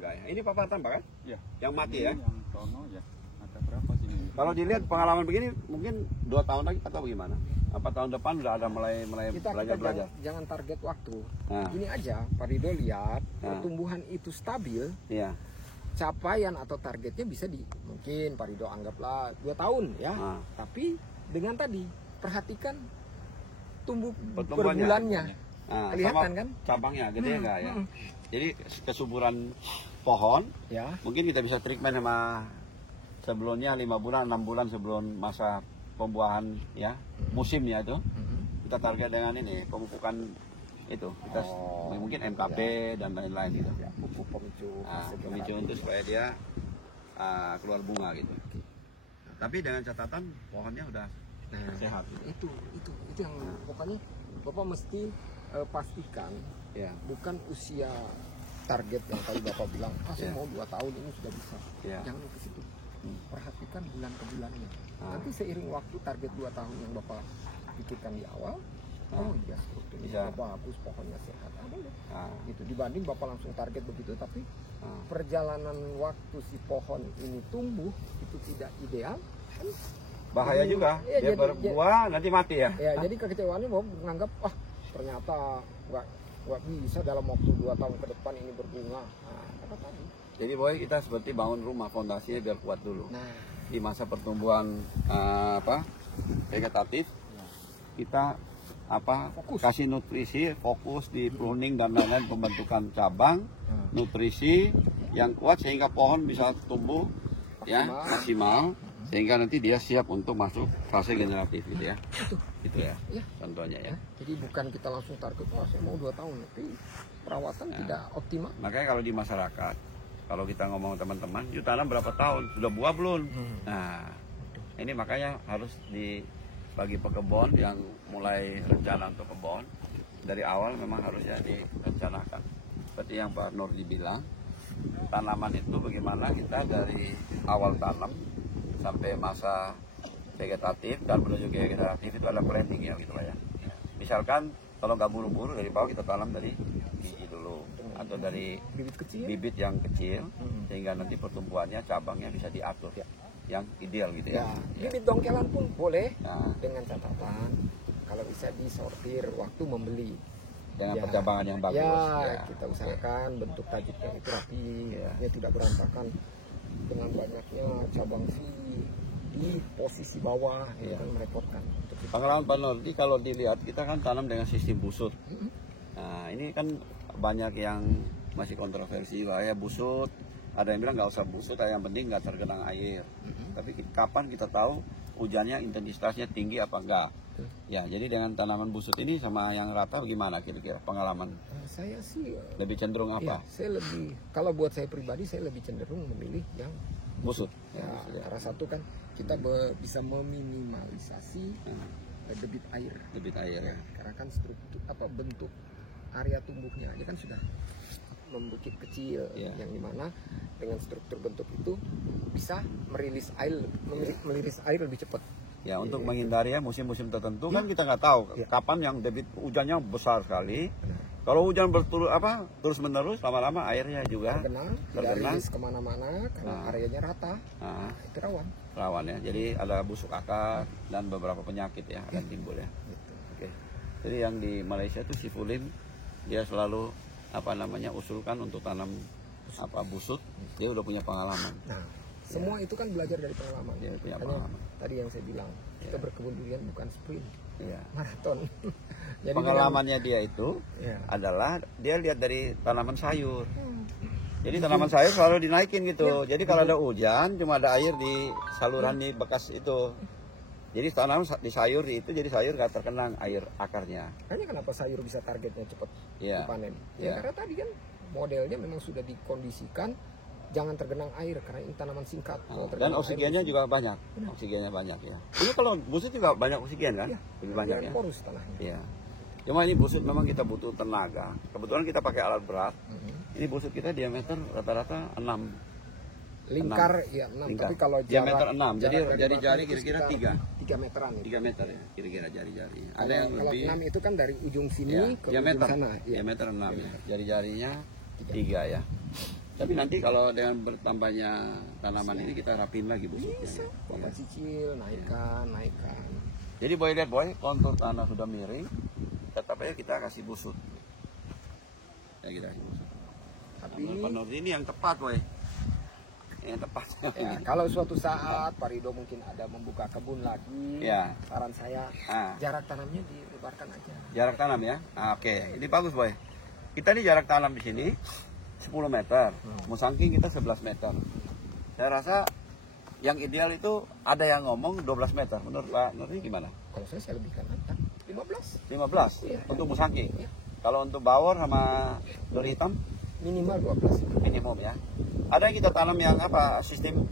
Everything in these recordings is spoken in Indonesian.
Ini papan tambak kan? Ya. Yang mati ini ya? Yang sono ya. Ada berapa sini? Kalau dilihat pengalaman begini mungkin 2 tahun lagi atau bagaimana? Apa tahun depan udah ada mulai kita belajar? jangan target waktu. Nah. Gini aja, Pak Rido lihat pertumbuhan itu stabil. Iya. Capaian atau targetnya bisa mungkin Pak Rido anggaplah 2 tahun ya. Tapi dengan tadi perhatikan tumbuh perbulannya. Nah, kelihatan kan? Cabangnya gede enggak ya? Jadi kesuburan pohon ya. Mungkin kita bisa treatment sama sebelumnya 5 bulan, 6 bulan sebelum masa pembuahan ya, musimnya itu. Kita target dengan ini pemupukan itu. Kita mungkin MKP dan lain-lain gitu. Ya, pupuk pemicu itu supaya dia keluar bunga gitu. Tapi dengan catatan pohonnya udah sehat. Itu yang pokoknya Bapak mesti pastikan ya, bukan usia target yang tadi Bapak bilang saya mau 2 tahun ini sudah bisa. Jangan ke situ. Perhatikan bulan ke bulannya. Nanti seiring waktu target 2 tahun yang Bapak pikirkan di awal, oh iya strukturnya bagus, pohonnya sehat, boleh. Gitu. Dibanding Bapak langsung target begitu, tapi perjalanan waktu si pohon ini tumbuh itu tidak ideal, kan bahaya juga. Dia berbuah nanti mati ya. Ya, jadi kekecewaannya Bapak menganggap ternyata nggak bisa dalam waktu 2 tahun ke depan ini berbunga. Apa tadi? Jadi boy, kita seperti bangun rumah, fondasinya biar kuat dulu. Di masa pertumbuhan vegetatif, kita kasih nutrisi, fokus di pruning dan lain-lain, pembentukan cabang, nutrisi yang kuat sehingga pohon bisa tumbuh maksimal, sehingga nanti dia siap untuk masuk fase generatif gitu ya. Itu ya. Contohnya ya. Jadi bukan kita langsung target saya mau 2 tahun, tapi perawatan tidak optimal. Makanya kalau di masyarakat, kalau kita ngomong teman-teman, yuk tanam berapa tahun, sudah buah belum? Nah, ini makanya harus bagi pekebun yang mulai rencana untuk kebun, dari awal memang harusnya direncanakan. Seperti yang Pak Nurdi bilang, tanaman itu bagaimana kita dari awal tanam sampai masa vegetatif dan menuju ke vegetatif itu ada planting ya gitu lah ya. Misalkan kalau nggak buru-buru dari bawah kita tanam dari biji dulu atau dari bibit yang kecil sehingga nanti pertumbuhannya cabangnya bisa diatur yang ideal gitu ya. Bibit dongkelan pun boleh dengan catatan kalau bisa disortir waktu membeli dengan percabangan yang bagus. Kita usahakan bentuk tajuknya itu rapi, tidak berantakan dengan banyaknya cabang di posisi bawah, kan merepotkan. Pengalaman Pak Nurdi kalau dilihat kita kan tanam dengan sistem busut. Nah ini kan banyak yang masih kontroversi lah ya busut. Ada yang bilang nggak usah busut, yang penting nggak tergenang air. Tapi kapan kita tahu hujannya intensitasnya tinggi apa enggak? Ya jadi dengan tanaman busut ini sama yang rata bagaimana kira-kira pengalaman? Saya sih lebih cenderung apa? Saya lebih, kalau buat saya pribadi saya lebih cenderung memilih yang busut. Karena satu kan kita bisa meminimalisasi debit air. Debit air ya. Karena kan struktur bentuk area tumbuhnya aja kan sudah membukit kecil, yang dimana dengan struktur bentuk itu bisa merilis air lebih cepat. Ya untuk menghindari ya musim-musim tertentu kan kita nggak tahu kapan yang debit hujannya besar sekali. Kalau hujan terus menerus lama-lama airnya juga tergenang kemana-mana karena areanya rata, itu rawan ya. Jadi ada busuk akar dan beberapa penyakit ya akan timbul ya. Oke. Jadi yang di Malaysia itu Sifulim dia selalu usulkan untuk tanam busut. Dia udah punya pengalaman. Semua itu kan belajar dari pengalaman. Dia punya pengalaman. Tadi yang saya bilang, kita berkebun durian bukan sprint, maraton. Jadi pengalamannya dia itu adalah dia lihat dari tanaman sayur. Jadi tanaman sayur selalu dinaikin gitu. Jadi kalau ada hujan cuma ada air di saluran di bekas itu. Jadi tanam di sayur itu jadi sayur nggak terkenang air akarnya. Makanya kenapa sayur bisa targetnya cepat dipanen? Karena tadi kan modelnya memang sudah dikondisikan jangan tergenang air karena ini tanaman singkat. Dan oksigennya juga banyak. Oksigennya banyak ya. Ini kalau busut juga banyak oksigen kan? Lebih banyak ya. Porus tanahnya. Iya. Cuma ini busut memang kita butuh tenaga. Kebetulan kita pakai alat berat. Ini busut kita diameter rata-rata 6. Lingkar 6. Tapi kalau diameter 6. Jadi jari-jari kira-kira 3 meteran. 3 meter ya, kira-kira jari-jari. Ada yang lebih. Kalau 6 itu kan dari ujung sini ke ujung sana. Diameter 6 ya. Jari-jarinya 3 ya. Tapi nanti kalau dengan bertambahnya tanaman ini kita rapin lagi busuknya. Bisa, Bapak cicil, naikkan. Jadi Boy lihat Boy, kontur tanah sudah miring, tetap aja kita kasih busut. Ya kita kasih busut. Tapi ini yang tepat Boy. Yang tepat. ya, kalau suatu saat Pak Ridho mungkin ada membuka kebun lagi, Ya. saran saya jarak tanamnya dilebarkan aja. Jarak tanam ya. Oke, ini bagus Boy. Kita ini jarak tanam di sini 10 meter, musangking kita 11 meter. Saya rasa yang ideal itu ada yang ngomong 12 meter. Menurut Pak Nurdi gimana? Kalau saya lebihkan aja 15. 15 Iya. untuk musangking. Iya. Kalau untuk bawor sama duri hitam Minimal 12. minimum ya. Ada yang kita tanam yang apa? Sistem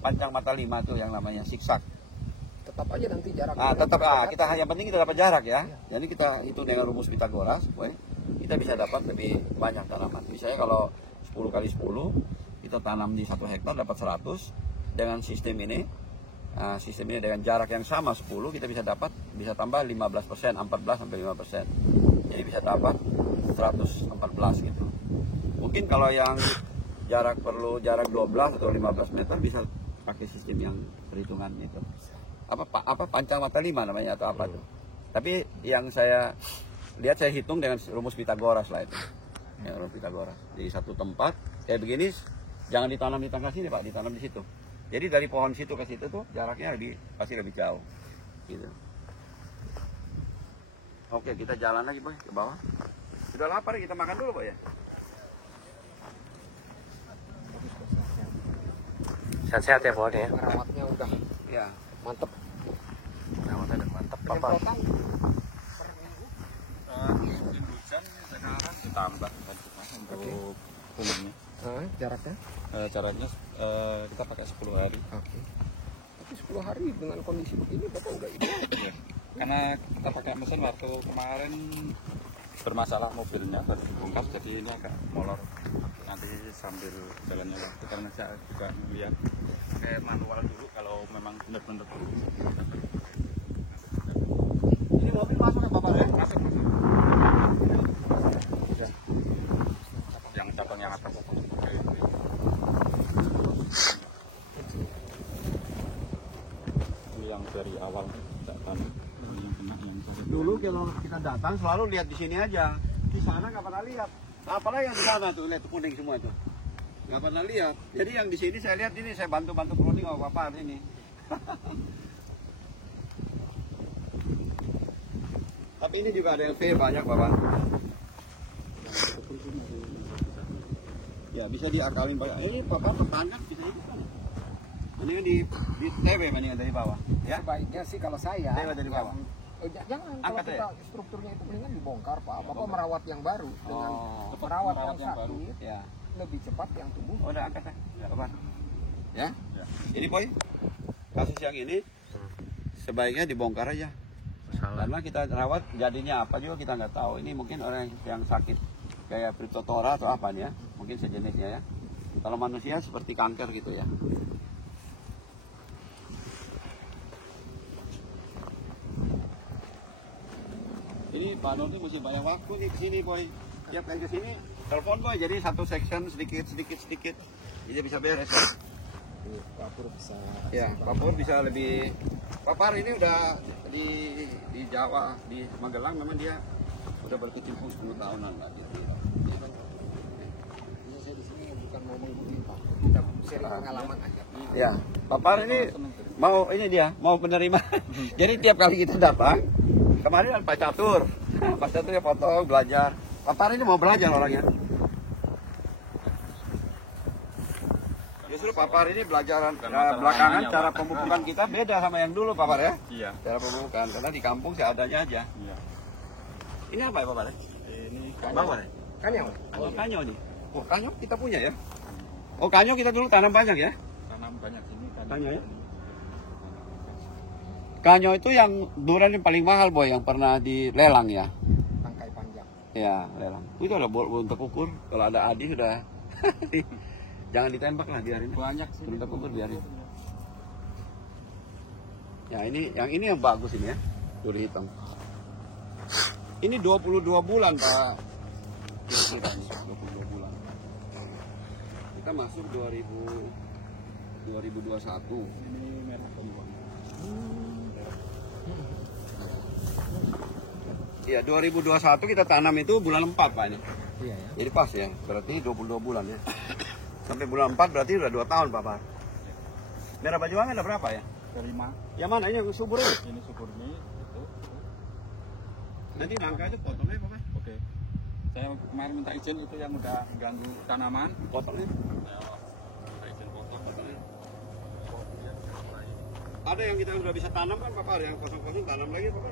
pancang mata 5 tuh yang namanya siksak. Tetap aja nanti jarak. Tetap kita yang penting kita dapat jarak ya. Jadi kita hitung dengan rumus Pythagoras, Boy. Kita bisa dapat lebih banyak tanaman. Misalnya kalau 10 kali 10 kita tanam di 1 hektar dapat 100. Dengan sistem ini dengan jarak yang sama 10 kita bisa tambah 15%, 14 sampai 5%. Jadi bisa dapat 114 gitu. Mungkin kalau yang perlu jarak 12 atau 15 meter bisa pakai sistem yang perhitungan itu. Apa pancang mata 5 namanya atau apa tuh. Tapi yang saya lihat saya hitung dengan rumus Pythagoras lah itu. Ya, rumus Pythagoras. Di satu tempat kayak begini jangan ditanam di tengah sini Pak, ditanam di situ. Jadi dari pohon situ ke situ tuh jaraknya pasti lebih jauh. Gitu. Oke, kita jalan lagi Boy ke bawah. Sudah lapar kita makan dulu Boy ya. Sehat-sehat ya pohon ya. Merawatnya udah Ya. mantep. Perawatnya udah mantap. Papa. Penyemprotan Musim hujan sekarang ditambah untuk bumbunya. jaraknya. Caranya kita pakai 10 hari. Oke. Tapi 10 hari dengan kondisi begini Bapak udah ideal. Ya. Karena kita pakai mesin waktu kemarin bermasalah mobilnya baru dibongkar jadi ini agak molor. Nanti sambil jalannya waktu karena saya juga melihat kayak manual dulu kalau memang benar-benar Ini mobil masuk ya Bapak ya? masuk. Yang cabang yang atas. Ini yang dari awal datang yang kena yang saya. Dulu kalau kita datang selalu lihat di sini aja. Di sana nggak pernah lihat. Apalagi yang di sana tuh lihat kuning semua tuh. Nggak pernah lihat. Jadi yang di sini saya lihat ini saya bantu-bantu pruning sama Bapak ini. Tapi ini juga ada yang fail banyak Bapak. Ya bisa diakalin Pak. Ini Bapak pertahankan bisa itu kan. Ini di TW mendingan dari bawah. Ya. Sebaiknya sih kalau saya Lewat dari bawah. Jangan kalau Angkat kita strukturnya itu mendingan dibongkar Pak. Bapak merawat yang baru dengan Oh. merawat Merawat yang yang baru. sakit Ya. lebih cepat yang tumbuh. Oh, udah angkat ya, Bapak. Ya. Ya. Ini Boy, kasus yang ini sebaiknya dibongkar aja. Karena kita rawat jadinya apa juga kita nggak tahu. Ini mungkin orang yang sakit kayak Cryptotora atau apa nih ya, mungkin sejenisnya ya. Kalau manusia seperti kanker gitu ya. Ini Pak Nur ini mesti banyak waktu nih kesini Boy. Tiap kali kesini telepon Boy, jadi satu section sedikit. Jadi bisa beres ya. Pak Pur bisa. Ya, Pak Pur bisa lebih. Pak Par ini udah di Jawa, di Magelang memang dia udah berkecimpung 10 tahunan lah. Saya di sini bukan mau menggurui Pak. Kita sharing pengalaman aja. Ya, Pak Par ini mau menerima. Jadi tiap kali kita datang, kemarin ada Pak Catur. Pak Catur ya foto, belajar. Pak Par ini mau belajar orangnya. Justru Pak Par ini belajaran belakangan cara pemupukan kita beda sama yang dulu Pak Par ya. Iya. Cara pemupukan karena di kampung seadanya aja. Iya. Ini apa ya Pak Par? Ini Bawah ya? Kanyang. Oh, kanyo nih. Oh, kanyo kita punya ya? Oh, kanyo kita dulu tanam banyak ya? tanam banyak ini kan. Kanyo ya? Kanyo itu yang durian yang paling mahal Boy, yang pernah dilelang ya? Tangkai panjang. Ya, lelang. Itu ada untuk ukur. Kalau ada Adi sudah jangan ditembak lah, biarin. Banyak sih. Untuk ukur biarin. Ya, yang ini yang bagus ini ya. Duri hitam. Ini 22 bulan Pak. Kira-kira ini 22 bulan. kita masuk 2021. Ini merah kembang. Iya, 2021 kita tanam itu bulan 4 Pak ini. Iya ya. Jadi pas ya, berarti 22 bulan ya. Sampai bulan 4 berarti udah 2 tahun Pak. Merah Bajuwangi ada berapa ya? Kelima. Yang mana yang subur ini? Ini syukur ini itu. Nanti nangka itu potongnya Pak. Oke. Saya kemarin minta izin itu yang udah mengganggu tanaman. Potongnya. Minta izin potong. Potongnya. Ada yang kita sudah bisa tanam kan Pak, ada yang kosong-kosong tanam lagi Pak.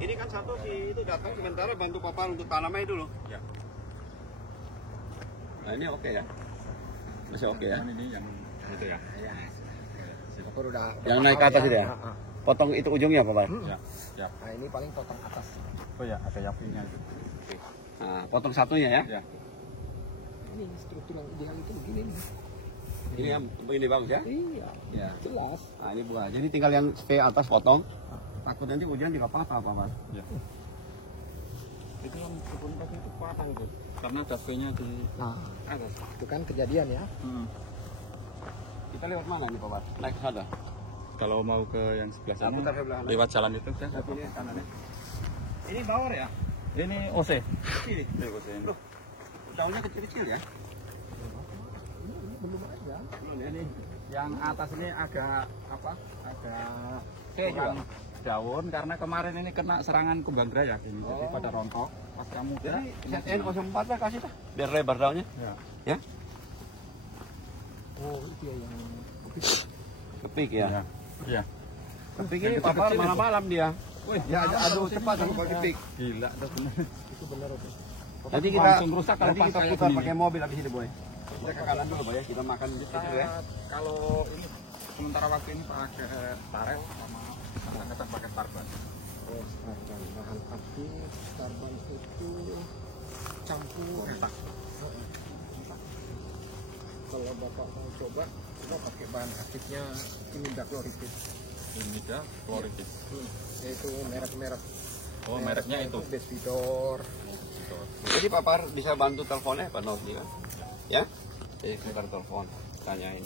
Ini kan satu si itu datang sementara bantu Papa untuk tanamnya dulu. Ya. Nah ini oke ya. Masih oke ya. Ini yang itu ya. Aku udah Yang naik ke atas itu ya? Potong itu ujungnya Pak. Ya. Ya. Nah ini paling potong atas. Oh ya, ada yapinya itu. Oke. Nah, potong satunya ya. Ya. Ini struktur yang ideal itu begini nih. Ini yang begini bagus ya. Iya. Ya. Jelas. Nah ini buah. Jadi tinggal yang stay atas potong. Takut nanti hujan juga patah Pak. Ya. Itu yang kebun kopi itu patah itu. Karena ada V-nya di Nah, atas. itu kan kejadian ya. Kita lewat mana nih Pak? Naik ke sana. Kalau mau ke yang sebelah sana, Putar ke belakang. lewat jalan itu saya. Tapi ini kanannya. Ini bawor ya? Ini OC. Kecil. Ini OC. Loh, daunnya kecil-kecil ya? Ini belum aja. Belum ya nih. Yang atas ini agak apa? Agak Kurang daun karena kemarin ini kena serangan kumbang graya ini. Jadi pada rontok. Pas kamu Jadi ZN04 lah kasih dah. Biar lebar daunnya. Ya. Ya? Oh itu ya yang Kepik ya. Ya. Iya. Kepik ini Papa malam-malam dia. Wih, Ya aduh cepat sama Pak Kepik. gila tuh bener. itu benar itu. Nanti kita Langsung rusak kalau nanti pas kita kayak putar gini. pakai mobil habis ini Boy. Kita ke kanan dulu Boy ya. Kita makan di situ ya. Kalau ini sementara waktu ini pakai tarel sama kadang-kadang pakai tarban. Oh, starban bahan aktif, starban itu campur. Retak. Kalau bapak mau coba pakai bahan aktifnya imidacloripid. Imida Chlorophyll. Yaitu merek-merek. Oh, mereknya itu. Desvidor. Jadi Papa bisa bantu teleponnya Pak Nofli kan? Ya? Jadi sebentar telepon tanyain.